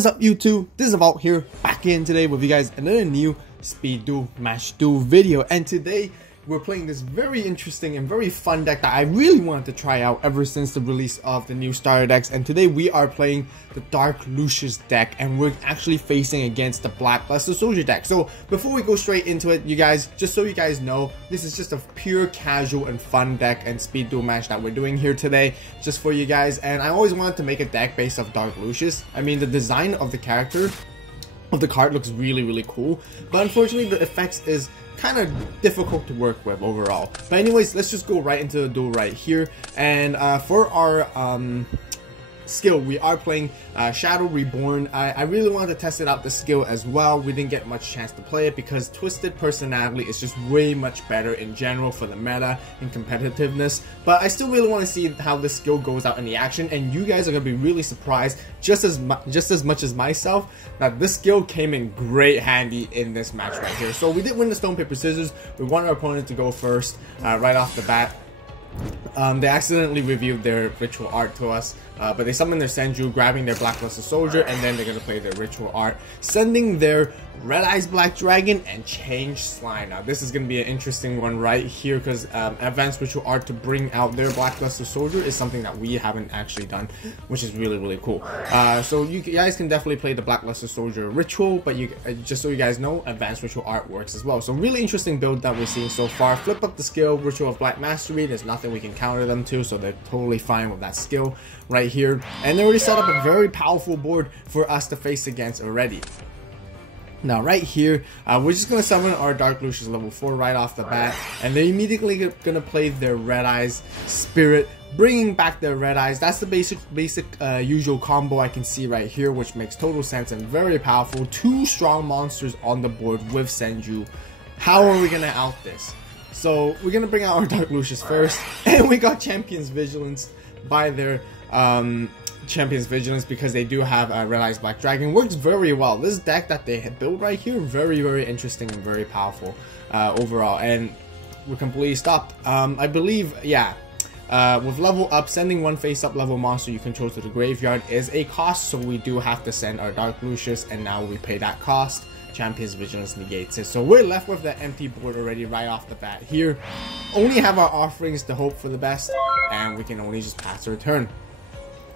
What is up, YouTube? This is AVAULT here, back in today with you guys another new speed duel match duel video, and today we're playing this very interesting and very fun deck that I really wanted to try out ever since the release of the new starter decks. And today we are playing the Dark Lucius deck, and we're actually facing against the Black Luster Soldier deck. So before we go straight into it, you guys, just so you guys know, this is just a pure casual and fun deck and speed duel match that we're doing here today, just for you guys. And I always wanted to make a deck based off Dark Lucius. I mean, the design of the character of the card looks really cool, but unfortunately the effects is kind of difficult to work with overall. But anyways, let's just go right into the duel right here. And for our skill, we are playing Shadow Reborn. I really wanted to test it out, the skill as well. We didn't get much chance to play it because Twisted Personality is just way much better in general for the meta and competitiveness. But I still really want to see how this skill goes out in the action, and you guys are going to be really surprised just as much as myself that this skill came in great handy in this match right here. So we did win the Stone Paper Scissors. We want our opponent to go first right off the bat. They accidentally revealed their ritual art to us, but they summoned their Senju, grabbing their Black Luster Soldier, and then they're going to play their ritual art, sending their Red Eyes Black Dragon and Change Slime. Now this is going to be an interesting one right here, because advanced ritual art to bring out their Black Luster Soldier is something that we haven't actually done, which is really cool. So you guys can definitely play the Black Luster Soldier ritual, but you just so you guys know, advanced ritual art works as well. So really interesting build that we're seeing so far. Flip up the skill, Ritual of Black Mastery. There's nothing we can counter them to, so they're totally fine with that skill right here. And they already set up a very powerful board for us to face against already. Now right here, we're just going to summon our Dark Lucius level 4 right off the bat, and they're immediately going to play their Red Eyes Spirit, bringing back their Red Eyes. That's the basic usual combo I can see right here, which makes total sense and very powerful. Two strong monsters on the board with Senju. How are we going to out this? So we're going to bring out our Dark Lucius first, and we got Champion's Vigilance by their Champion's Vigilance, because they do have Red Eyes Black Dragon. Works very well. This deck that they had built right here, very interesting and very powerful overall. And we're completely stopped. I believe, yeah, with level up, sending one face up level monster you control to the graveyard is a cost, so we do have to send our Dark Lucius, and now we pay that cost. Champion's Vigilance negates it, so we're left with the empty board already right off the bat here. Only have our offerings to hope for the best, and we can only just pass our turn.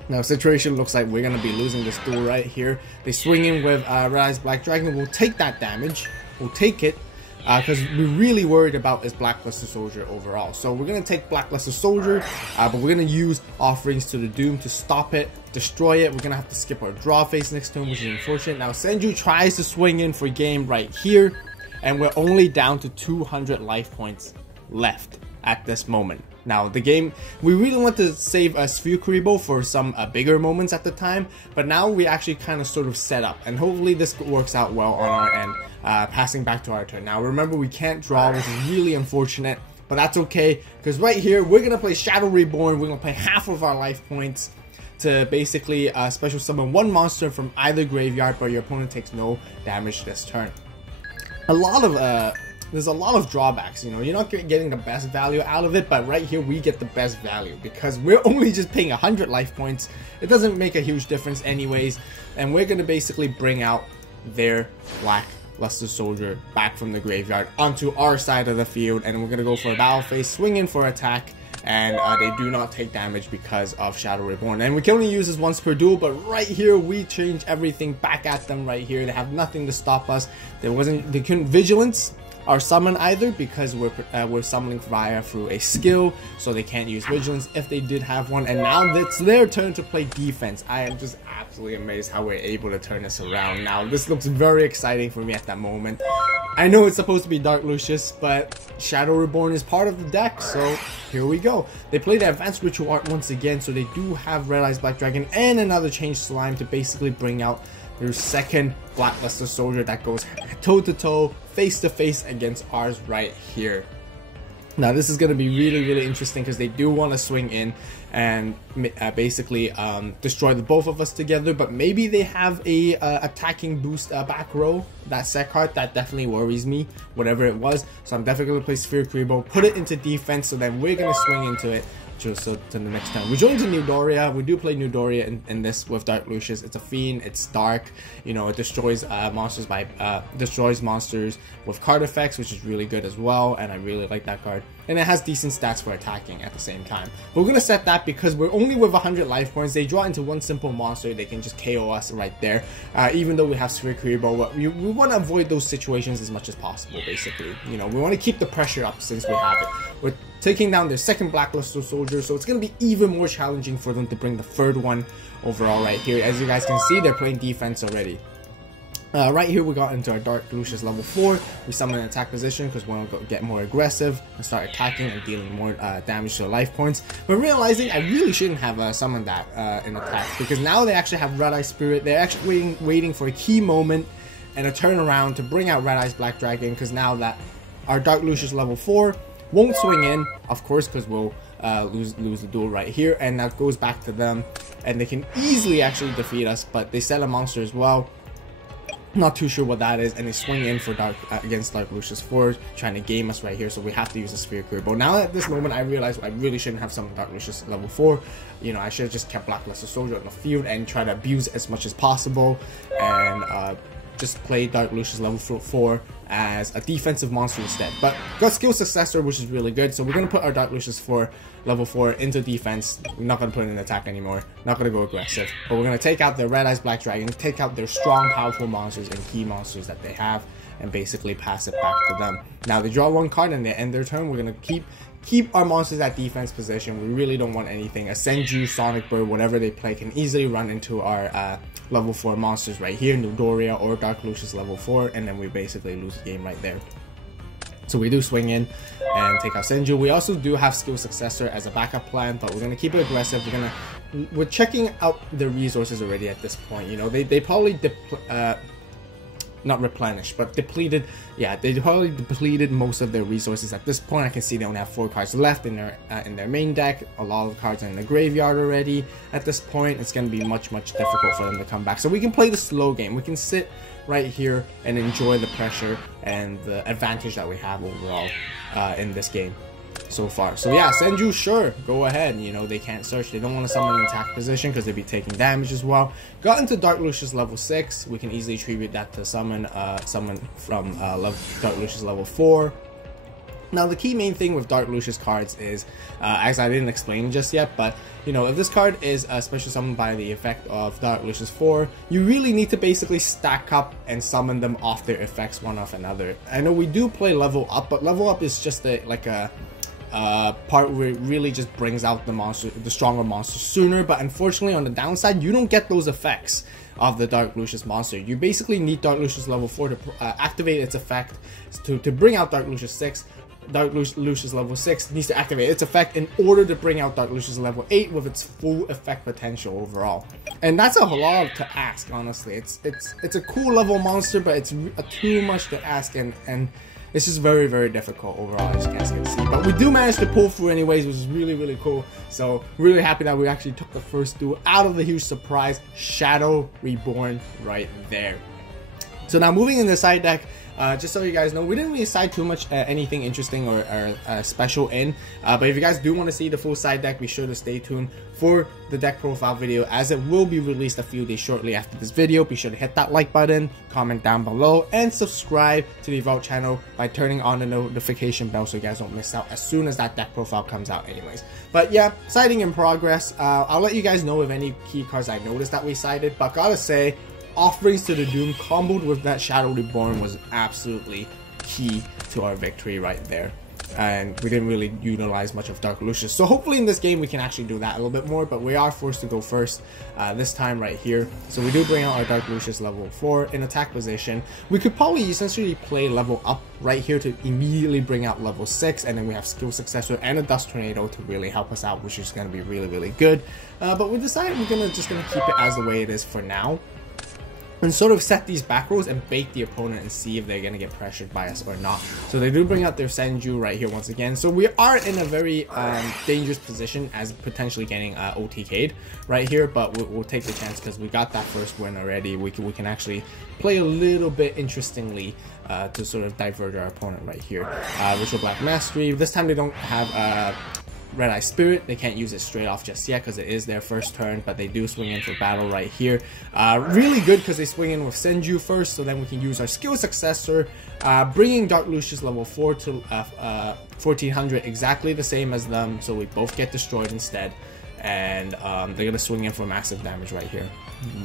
Now situation looks like we're gonna be losing this duel right here. They swing in with Red Eyes Black Dragon. We'll take that damage, we'll take it, because we're really worried about is Black Luster Soldier overall. So we're gonna take Black Luster Soldier, but we're gonna use offerings to the Doom to stop it, destroy it. We're gonna have to skip our draw phase next turn, which is unfortunate. Now Senju tries to swing in for game right here, and we're only down to 200 life points left at this moment. Now the game, we really want to save a Sphere Kuribo for some bigger moments at the time, but now we actually kind of sort of set up, and hopefully this works out well on our end, passing back to our turn. Now remember, we can't draw, which is really unfortunate, but that's okay, because right here we're gonna play Shadow Reborn. We're gonna play half of our life points to basically special summon one monster from either graveyard, but your opponent takes no damage this turn. There's a lot of drawbacks, you know, you're not getting the best value out of it, but right here we get the best value because we're only just paying 100 life points. It doesn't make a huge difference anyways, and we're going to basically bring out their Black Luster Soldier back from the graveyard onto our side of the field, and we're going to go for a battle phase, swing in for attack, and they do not take damage because of Shadow Reborn. And we can only use this once per duel, but right here we change everything back at them right here. They have nothing to stop us. They couldn't Vigilance or summon either, because we're summoning through a skill, so they can't use Vigilance if they did have one. And now it's their turn to play defense. I am just absolutely amazed how we're able to turn this around. Now this looks very exciting for me at that moment. I know it's supposed to be Dark Lucius, but Shadow Reborn is part of the deck, so here we go. They play the advanced ritual art once again, so they do have Red Eyes Black Dragon and another Change Slime to basically bring out their second Black Luster Soldier that goes toe-to-toe, face-to-face against ours right here. Now this is going to be really interesting, because they do want to swing in, and basically destroy the both of us together. But maybe they have a attacking boost back row, that set card. That definitely worries me, whatever it was. So I'm definitely going to play Sphere Kuriboh, put it into defense, so then we're going to swing into it. So to the next turn, we join to New Doria. We do play New Doria in this with Dark Lucius. It's a fiend. It's dark. You know, it destroys monsters by destroys monsters with card effects, which is really good as well. And I really like that card. And it has decent stats for attacking at the same time. But we're gonna set that because we're only with 100 life points. They draw into one simple monster. They can just KO us right there. Even though we have Sphere Kuriboh, we want to avoid those situations as much as possible. Basically, you know, we want to keep the pressure up since we have it. We're taking down their second Blackluster Soldier, so it's going to be even more challenging for them to bring the third one overall right here. As you guys can see, they're playing defense already. Right here, we got into our Dark Lucius level 4. We summon an attack position because we want to get more aggressive and start attacking and dealing more damage to life points. But realizing I really shouldn't have summoned that in attack, because now they actually have Red Eye Spirit. They're actually waiting for a key moment and a turnaround to bring out Red Eye's Black Dragon, because now that our Dark Lucius level 4 won't swing in, of course, because we'll lose the duel right here, and that goes back to them, and they can easily actually defeat us. But they set a monster as well. Not too sure what that is, and they swing in for against Dark Lucius 4, trying to game us right here. So we have to use a Sphere Kuriboh. Now at this moment, I realize I really shouldn't have summoned Dark Lucius level 4. You know, I should have just kept Blackluster Soldier on the field and try to abuse as much as possible, and just play Dark Lucius level 4 as a defensive monster instead. But got skill successor, which is really good. So we're going to put our Dark Lucius level 4 into defense. We're not going to put it in attack anymore. Not going to go aggressive. But we're going to take out their Red Eye's Black Dragon, take out their strong, powerful monsters and key monsters that they have, and basically pass it back to them. Now they draw one card and they end their turn. We're going to keep our monsters at defense position. We really don't want anything. A Senju, Sonic Bird, whatever they play can easily run into our level 4 monsters right here, New Doria or Dark Lucius level 4, and then we basically lose the game right there. So we do swing in and take out Senju. We also do have skill successor as a backup plan, but we're gonna keep it aggressive. We're checking out the resources already at this point. You know, they probably not replenished, but depleted. Yeah, they probably depleted most of their resources at this point. I can see they only have 4 cards left in their main deck. A lot of the cards are in the graveyard already. At this point, it's going to be much difficult for them to come back. So we can play the slow game. We can sit right here and enjoy the pressure and the advantage that we have overall in this game so far. So yeah, Senju, sure, go ahead. You know, they can't search. They don't want to summon an attack position because they'd be taking damage as well. Got into Dark Lucius level 6. We can easily attribute that to summon from Dark Lucius level 4. Now the key main thing with Dark Lucius cards is, as I didn't explain just yet, but you know, if this card is special summoned by the effect of Dark Lucius 4, you really need to basically stack up and summon them off their effects one off another. I know we do play level up, but level up is just like a part where it really just brings out the stronger monster sooner. But unfortunately, on the downside, you don't get those effects of the Dark Lucius monster. You basically need Dark Lucius level 4 to activate its effect to bring out Dark Lucius 6. Dark Lucius level 6 needs to activate its effect in order to bring out Dark Lucius level 8 with its full effect potential overall. And that's a lot to ask, honestly. It's a cool level monster, but it's too much to ask, and it's just very difficult overall, as you guys can see. But we do manage to pull through anyways, which is really cool. So really happy that we actually took the first duel out of the huge surprise. Shadow Reborn right there. So now moving in the side deck, just so you guys know, we didn't really side too much anything interesting or special in, but if you guys do want to see the full side deck, be sure to stay tuned for the deck profile video, as it will be released a few days shortly after this video. Be sure to hit that like button, comment down below, and subscribe to the AVAULT channel by turning on the notification bell so you guys don't miss out as soon as that deck profile comes out anyways. But yeah, siding in progress. I'll let you guys know of any key cards I noticed that we sided, but gotta say, Offerings to the Doom comboed with that Shadow Reborn was absolutely key to our victory right there. And we didn't really utilize much of Dark Lucius. So hopefully in this game we can actually do that a little bit more, but we are forced to go first this time right here. So we do bring out our Dark Lucius level 4 in attack position. We could probably essentially play level up right here to immediately bring out level 6, and then we have Skill Successor and a Dust Tornado to really help us out, which is going to be really good. But we decided we're just gonna keep it as the way it is for now. and sort of set these back rows and bait the opponent and see if they're going to get pressured by us or not. So they do bring out their Senju right here once again. So we are in a very dangerous position as potentially getting OTK'd right here, but we'll take the chance because we got that first win already. We can actually play a little bit interestingly to sort of divert our opponent right here. Ritual Black Mastery. This time they don't have Red Eye Spirit. They can't use it straight off just yet because it is their first turn, but they do swing in for battle right here. Really good because they swing in with Senju first, so then we can use our skill successor, bringing Dark Lucius level 4 to 1400, exactly the same as them, so we both get destroyed instead. And they're gonna swing in for massive damage right here,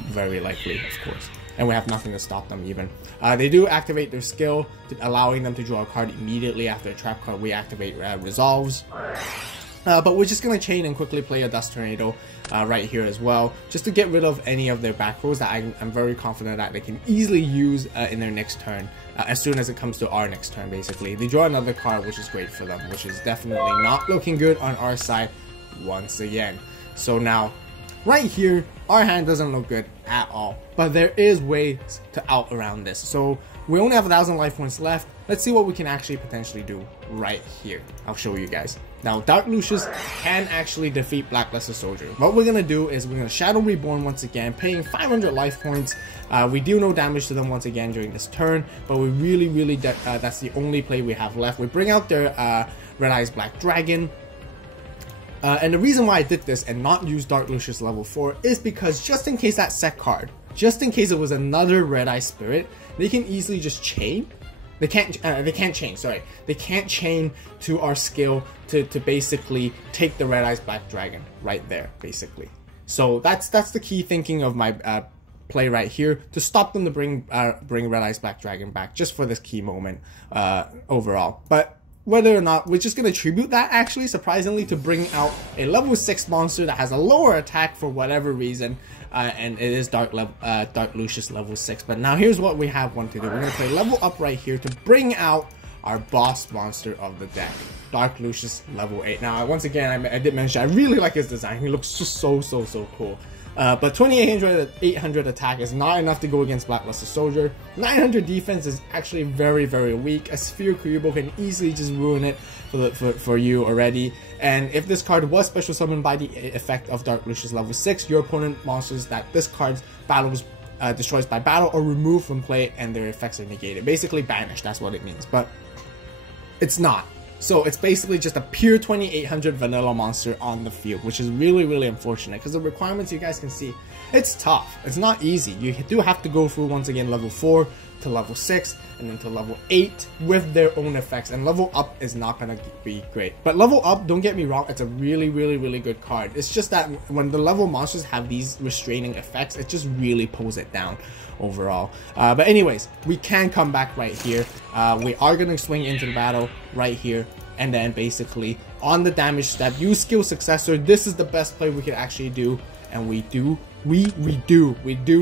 very likely, of course. And we have nothing to stop them even. They do activate their skill, allowing them to draw a card immediately after a trap card we activate resolves. But we're just going to chain and quickly play a Dust Tornado right here as well, just to get rid of any of their back rows that I'm very confident that they can easily use in their next turn, as soon as it comes to our next turn basically. They draw another card, which is great for them, which is definitely not looking good on our side once again. So now, right here, our hand doesn't look good at all, but there is ways to out around this. So we only have 1,000 life points left. Let's see what we can actually potentially do right here. I'll show you guys. Now, Dark Lucius can actually defeat Black Luster Soldier. What we're going to do is we're going to Shadow Reborn once again, paying 500 life points. We deal no damage to them once again during this turn, but we really, that's the only play we have left. We bring out their Red Eyes Black Dragon. And the reason why I did this and not use Dark Lucius level 4 is because just in case that set card, just in case it was another Red Eye Spirit, they can easily just chain. They can't chain, sorry. They can't chain to our skill to basically take the Red Eyes Black Dragon right there, basically. So that's the key thinking of my play right here, to stop them to bring Red Eyes Black Dragon back just for this key moment overall. But whether or not, we're just going to tribute that actually, surprisingly, to bring out a level 6 monster that has a lower attack for whatever reason, and it is Dark Lucius level 6. But now here's what we have one to do. We're going to play level up right here to bring out our boss monster of the deck, Dark Lucius level 8. Now once again, I did mention I really like his design. He looks just so cool. But 2800 attack is not enough to go against Black Luster Soldier. 900 defense is actually very weak. A Sphere Kuribo can easily just ruin it for you already. And if this card was special summoned by the effect of Dark Lucius level 6, your opponent monsters that this card's battles destroys by battle or removed from play and their effects are negated. Basically banished, that's what it means. But it's not. So it's basically just a pure 2800 vanilla monster on the field, which is really unfortunate because the requirements, you guys can see, it's tough. It's not easy. You do have to go through once again level 4 to level 6 and then to level 8 with their own effects, and level up is not going to be great. But level up, don't get me wrong, it's a really good card. It's just that when the level monsters have these restraining effects, it just really pulls it down overall. But anyways, we can come back right here. We are going to swing into the battle right here, and then basically on the damage step, use skill successor. This is the best play we could actually do, and we do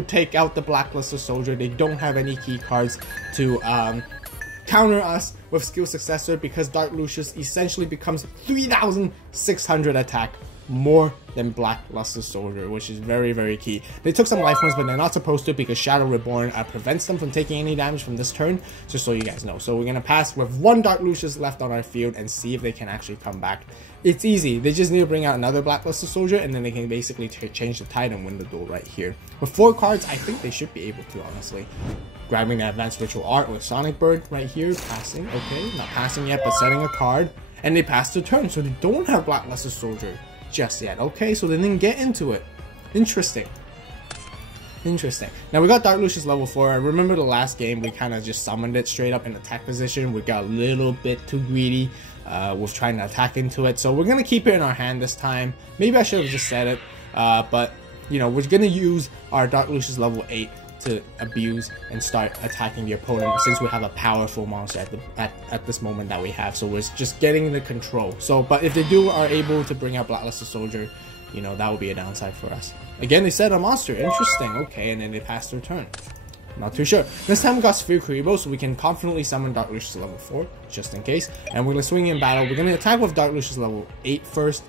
take out the Black Luster Soldier. They don't have any key cards to counter us with skill successor, because Dark Lucius essentially becomes 3600 attack more than Black Luster Soldier, which is very key. They took some life points, but they're not supposed to, because Shadow Reborn prevents them from taking any damage from this turn, just so you guys know. So we're gonna pass with one Dark Lucius left on our field and see if they can actually come back. It's easy. They just need to bring out another Black Luster Soldier, and then they can basically change the tide and win the duel right here. With 4 cards, I think they should be able to, honestly. Grabbing the Advanced Ritual Art with Sonic Bird right here, passing, okay, not passing yet, but setting a card, and they passed their turn, so they don't have Black Luster Soldier just yet. Okay, so they didn't get into it. Interesting. Now we got Dark Lucius level 4. I remember the last game we kind of just summoned it straight up in attack position. We got a little bit too greedy with trying to attack into it, so we're gonna keep it in our hand this time. Maybe I should have just said it, but you know, we're gonna use our Dark Lucius level 8 to abuse and start attacking the opponent, since we have a powerful monster at this moment that we have. So we're just getting the control. So, but if they are able to bring out Black Luster Soldier, you know, that would be a downside for us. Again, they said a monster. Interesting. Okay, and then they passed their turn. Not too sure. This time we got Sphere Kuribo, so we can confidently summon Dark Lucius level 4, just in case. And we're gonna swing in battle. We're gonna attack with Dark Lucius level 8 first,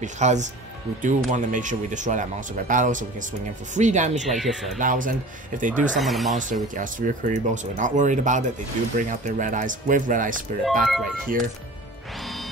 because we do want to make sure we destroy that monster by battle, so we can swing in for free damage right here for 1,000. If they do summon a monster, we get our Sphere Kuriboh, so we're not worried about it. They do bring out their Red Eyes with Red Eye Spirit back right here.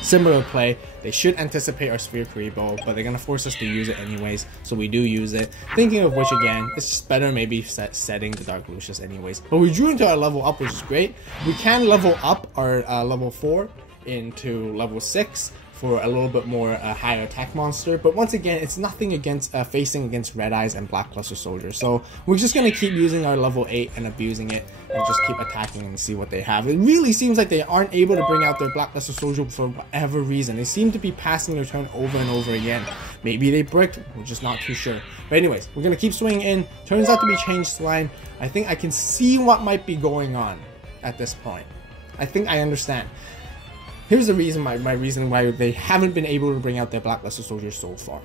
Similar play, they should anticipate our Sphere Kuriboh, but they're going to force us to use it anyways, so we do use it. Thinking of which, again, it's just better maybe setting the Dark Lucius anyways. But we drew into our level up, which is great. We can level up our level 4 into level 6 for a little bit more higher attack monster, but once again, it's nothing against facing against Red Eyes and Blackluster Soldiers, so we're just going to keep using our level 8 and abusing it and just keep attacking and see what they have. It really seems like they aren't able to bring out their Blackluster Soldier for whatever reason. They seem to be passing their turn over and over again. Maybe they bricked, we're just not too sure. But anyways, we're going to keep swinging in. Turns out to be Changed Slime. I think I can see what might be going on at this point. I think I understand. Here's the reason, my reason why they haven't been able to bring out their Blackluster Soldiers so far.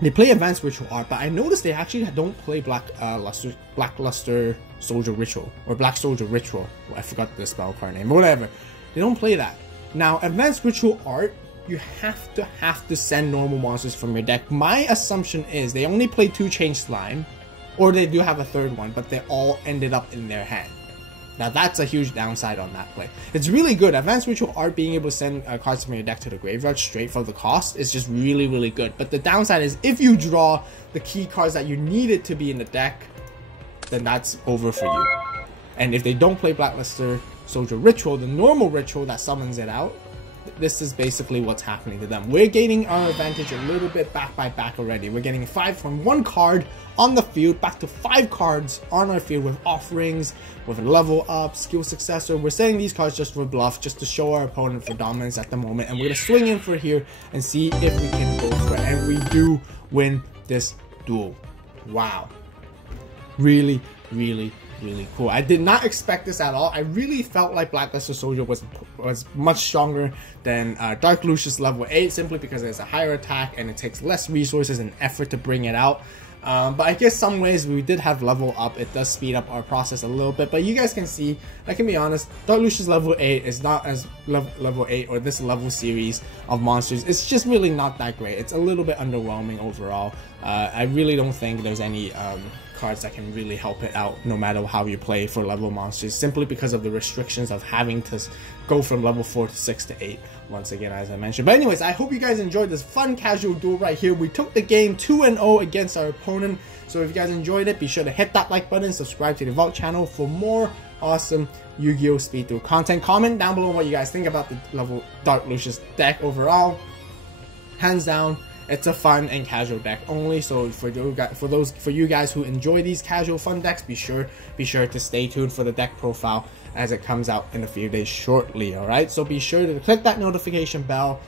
They play Advanced Ritual Art, but I noticed they actually don't play Blackluster Soldier Ritual, or Black Soldier Ritual. I forgot the spell card name, but whatever. They don't play that. Now, Advanced Ritual Art, you have to send normal monsters from your deck. My assumption is they only play 2 Changed Slime, or they do have a 3rd one, but they all ended up in their hand. Now that's a huge downside on that play. It's really good. Advanced Ritual Art being able to send cards from your deck to the graveyard straight for the cost is just really, really good. But the downside is if you draw the key cards that you needed to be in the deck, then that's over for you. And if they don't play Blackluster Soldier Ritual, the normal ritual that summons it out, this is basically what's happening to them. We're gaining our advantage a little bit back by back already. We're getting 5 from 1 card on the field back to 5 cards on our field with offerings, with a level up, skill successor. We're setting these cards just for bluff, just to show our opponent for dominance at the moment, and we're gonna swing in for here and see if we can go for it. And we do win this duel. Wow, really, really, really cool. I did not expect this at all. I really felt like Blackluster Soldier was much stronger than Dark Lucius level 8, simply because it has a higher attack and it takes less resources and effort to bring it out. But I guess some ways we did have level up. It does speed up our process a little bit, but you guys can see, I can be honest, Dark Lucius level 8 is not as level 8 or this level series of monsters. It's just really not that great. It's a little bit underwhelming overall. I really don't think there's any cards that can really help it out no matter how you play for level monsters, simply because of the restrictions of having to go from level 4 to 6 to 8 once again, as I mentioned. But anyways, I hope you guys enjoyed this fun casual duel right here. We took the game 2-0 against our opponent, so if you guys enjoyed it, be sure to hit that like button, subscribe to the AVAULT channel for more awesome Yu-Gi-Oh Speed Duel content. Comment down below what you guys think about the level Dark Lucius deck overall. Hands down, it's a fun and casual deck only, so for you guys who enjoy these casual fun decks, be sure to stay tuned for the deck profile as it comes out in a few days shortly. Alright, so be sure to click that notification bell